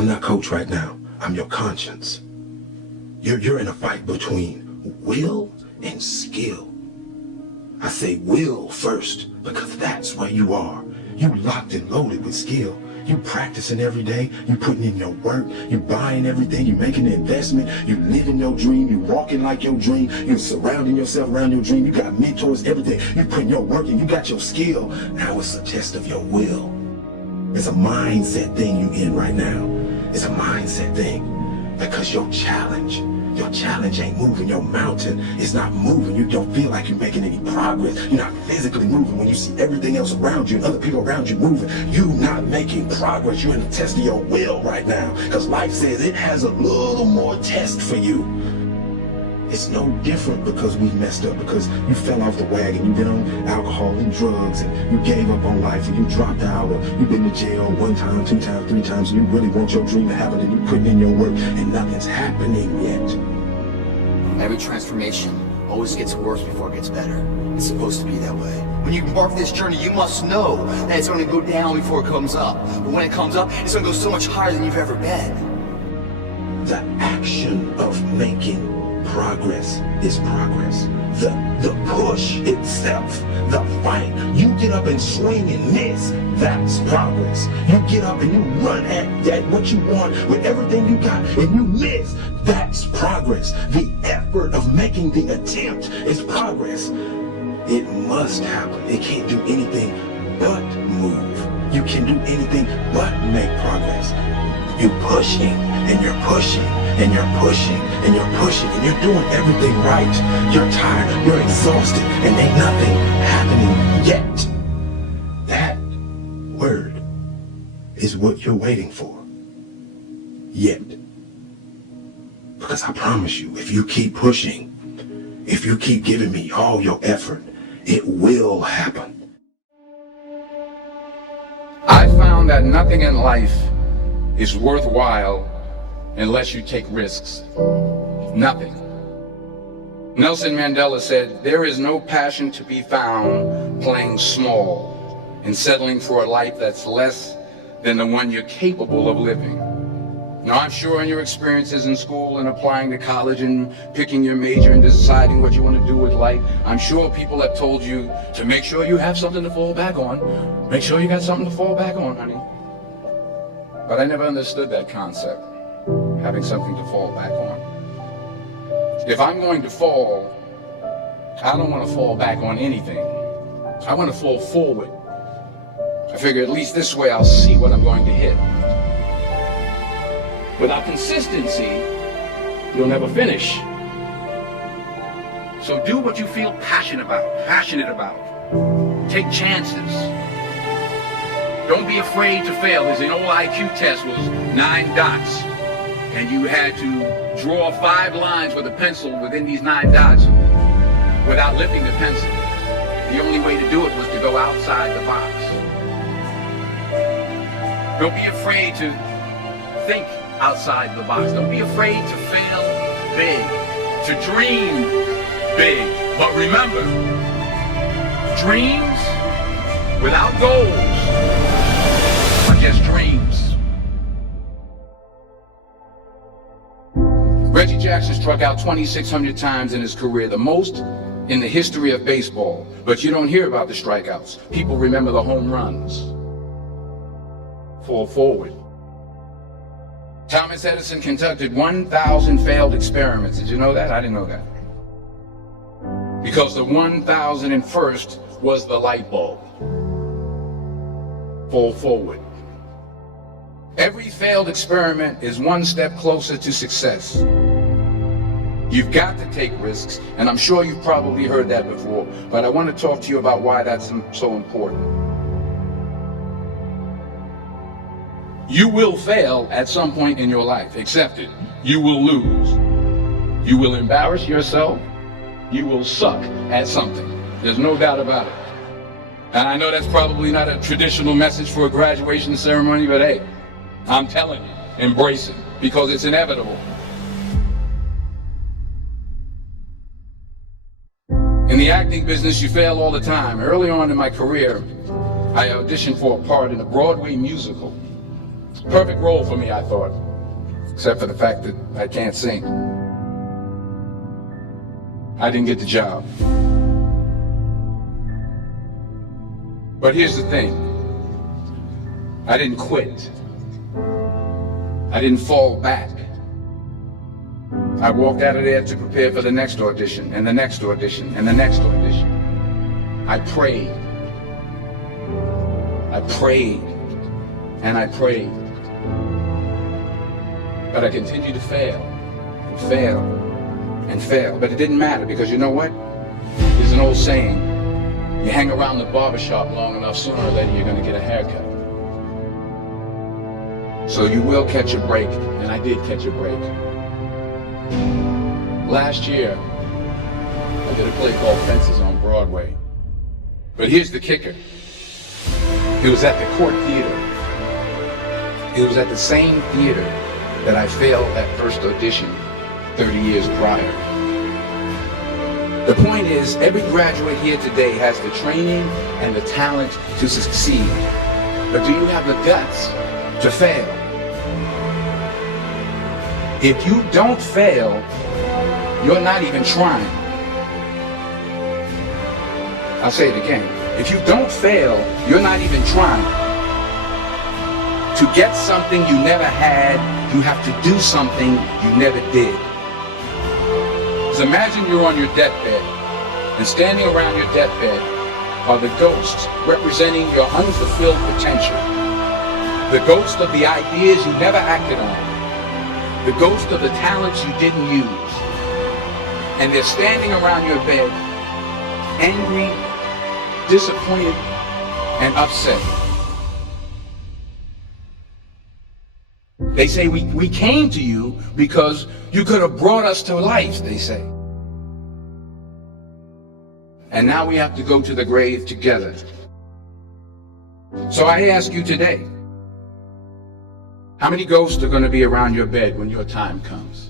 I'm not coach right now. I'm your conscience. You're in a fight between will and skill. I say will first because that's where you are. You locked and loaded with skill. You practicing every day. You putting in your work. You buying everything. You making an investment. You living your dream. You walking like your dream. You surrounding yourself around your dream. You got mentors, everything. You putting your work in. You got your skill. Now it's a test of your will. It's a mindset thing you in right now. It's a mindset thing because your challenge ain't moving. Your mountain is not moving. You don't feel like you're making any progress. You're not physically moving when you see everything else around you and other people around you moving. You're not making progress. You're in the test of your will right now because life says it has a little more test for you. It's no different because we messed up, because you fell off the wagon, you've been on alcohol and drugs, and you gave up on life, and you dropped out, or you've been to jail 1 time, 2 times, 3 times, and you really want your dream to happen, and you're putting in your work, and nothing's happening yet. Every transformation always gets worse before it gets better. It's supposed to be that way. When you embark this journey, you must know that it's going to go down before it comes up. But when it comes up, it's going to go so much higher than you've ever been. The action of making progress is progress. The push itself, the fight. You get up and swing and miss, that's progress. You get up and you run at what you want with everything you got and you miss, that's progress. The effort of making the attempt is progress. It must happen. It can't do anything but move. You can do anything but make progress. You're pushing and you're pushing and you're pushing and you're pushing and you're doing everything right. You're tired, you're exhausted, and ain't nothing happening yet. That word is what you're waiting for. Yet. Because I promise you, if you keep pushing, if you keep giving me all your effort, it will happen. I found that nothing in life is worthwhile unless you take risks. Nothing. Nelson Mandela said, "There is no passion to be found playing small and settling for a life that's less than the one you're capable of living." Now, I'm sure in your experiences in school and applying to college and picking your major and deciding what you want to do with life, I'm sure people have told you to make sure you have something to fall back on. Make sure you got something to fall back on, honey. But I never understood that concept, having something to fall back on. If I'm going to fall, I don't want to fall back on anything. I want to fall forward. I figure at least this way I'll see what I'm going to hit. Without consistency, you'll never finish. So do what you feel passionate about. Take chances. Don't be afraid to fail. There's an old IQ test was 9 dots. And you had to draw 5 lines with a pencil within these 9 dots without lifting the pencil. The only way to do it was to go outside the box. Don't be afraid to think outside the box. Don't be afraid to fail big, to dream big. But remember, dreams without goals are just dreams. Reggie Jackson struck out 2,600 times in his career, the most in the history of baseball. But you don't hear about the strikeouts. People remember the home runs. Fall forward. Thomas Edison conducted 1,000 failed experiments. Did you know that? I didn't know that. Because the 1,001st was the light bulb. Fall forward. Every failed experiment is one step closer to success. You've got to take risks, and I'm sure you've probably heard that before, but I want to talk to you about why that's so important. You will fail at some point in your life. Accept it. You will lose. You will embarrass yourself. You will suck at something. There's no doubt about it. And I know that's probably not a traditional message for a graduation ceremony, but hey, I'm telling you, embrace it, because it's inevitable. In the acting business, you fail all the time. Early on in my career, I auditioned for a part in a Broadway musical. Perfect role for me, I thought, except for the fact that I can't sing. I didn't get the job. But here's the thing. I didn't quit. I didn't fall back. I walked out of there to prepare for the next audition, and the next audition, and the next audition. I prayed. I prayed, and I prayed. But I continued to fail, and fail, and fail. But it didn't matter, because you know what? There's an old saying, you hang around the barbershop long enough, sooner or later you're going to get a haircut. So you will catch a break, and I did catch a break. Last year, I did a play called Fences on Broadway. But here's the kicker. It was at the Court Theater. It was at the same theater that I failed that first audition 30 years prior. The point is, every graduate here today has the training and the talent to succeed. But do you have the guts to fail? If you don't fail, you're not even trying. I'll say it again. If you don't fail, you're not even trying. To get something you never had, you have to do something you never did. So imagine you're on your deathbed, and standing around your deathbed are the ghosts representing your unfulfilled potential. The ghost of the ideas you never acted on. The ghost of the talents you didn't use. And they're standing around your bed, angry, disappointed, and upset. They say, we came to you because you could have brought us to life, they say. And now we have to go to the grave together. So I ask you today, how many ghosts are going to be around your bed when your time comes?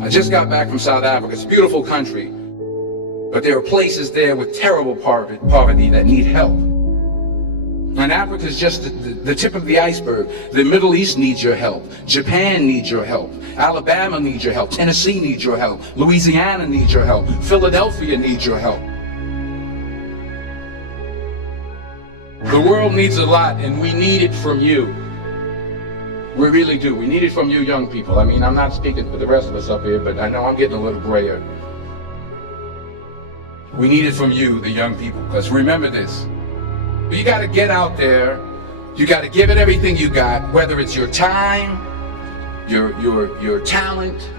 I just got back from South Africa. It's a beautiful country, but there are places there with terrible poverty that need help. And Africa is just the tip of the iceberg. The Middle East needs your help. Japan needs your help. Alabama needs your help. Tennessee needs your help. Louisiana needs your help. Philadelphia needs your help. The world needs a lot, and we need it from you. We really do. We need it from you young people. I mean, I'm not speaking for the rest of us up here, but I know I'm getting a little grayer. We need it from you, the young people, because remember this. You got to get out there. You got to give it everything you got, whether it's your time, your talent,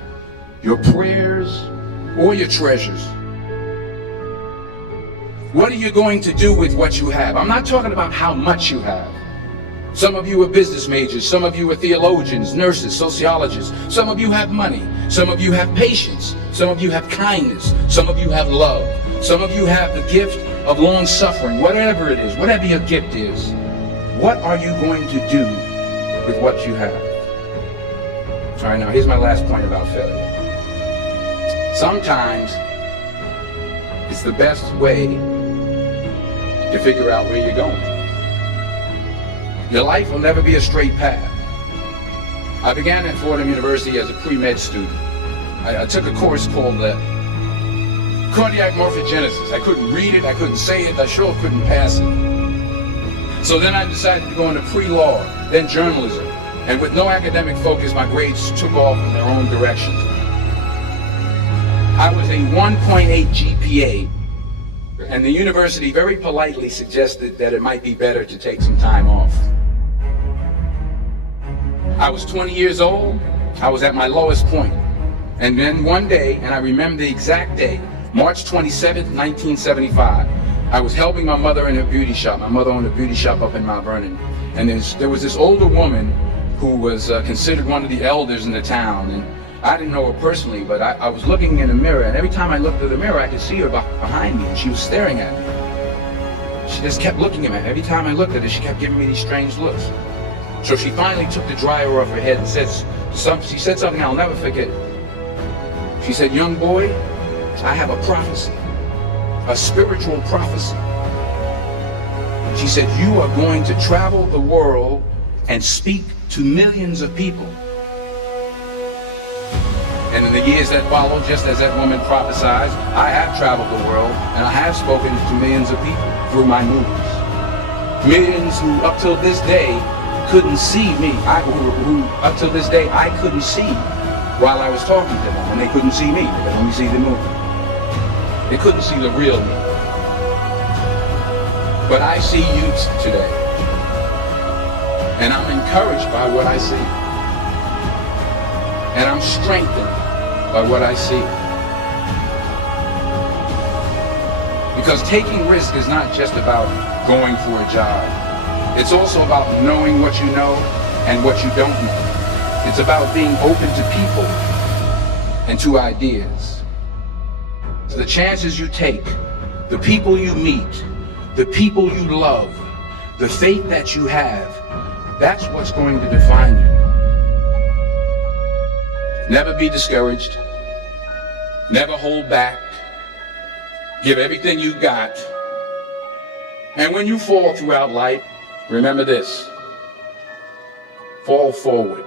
your prayers, or your treasures. What are you going to do with what you have? I'm not talking about how much you have. Some of you are business majors. Some of you are theologians, nurses, sociologists. Some of you have money. Some of you have patience. Some of you have kindness. Some of you have love. Some of you have the gift of long suffering. Whatever it is, whatever your gift is, what are you going to do with what you have? All right, now here's my last point about failure. Sometimes it's the best way to figure out where you're going. Your life will never be a straight path. I began at Fordham University as a pre-med student. I took a course called cardiac morphogenesis. I couldn't read it, I couldn't say it, I sure couldn't pass it. So then I decided to go into pre-law, then journalism. And with no academic focus, my grades took off in their own directions. I was a 1.8 GPA, and the university very politely suggested that it might be better to take some time off. I was 20 years old, I was at my lowest point. And then one day, and I remember the exact day, March 27th, 1975, I was helping my mother in her beauty shop. My mother owned a beauty shop up in Mount Vernon. And there was this older woman who was considered one of the elders in the town. And I didn't know her personally, but I was looking in a mirror, and every time I looked at the mirror, I could see her behind me, and she was staring at me. She just kept looking at me. Every time I looked at her, she kept giving me these strange looks. So she finally took the dryer off her head and she said something I'll never forget. She said, young boy, I have a prophecy, a spiritual prophecy. She said, you are going to travel the world and speak to millions of people. And in the years that followed, just as that woman prophesied, I have traveled the world and I have spoken to millions of people through my movies. Millions who up till this day couldn't see me. Who up till this day I couldn't see while I was talking to them, and they couldn't see me. They could only see the movie. They couldn't see the real me. But I see you today, and I'm encouraged by what I see, and I'm strengthened by what I see. Because taking risk is not just about going for a job. It's also about knowing what you know and what you don't know. It's about being open to people and to ideas. The chances you take, the people you meet, the people you love, the faith that you have, that's what's going to define you. Never be discouraged. Never hold back. Give everything you got. And when you fall throughout life, remember this: fall forward.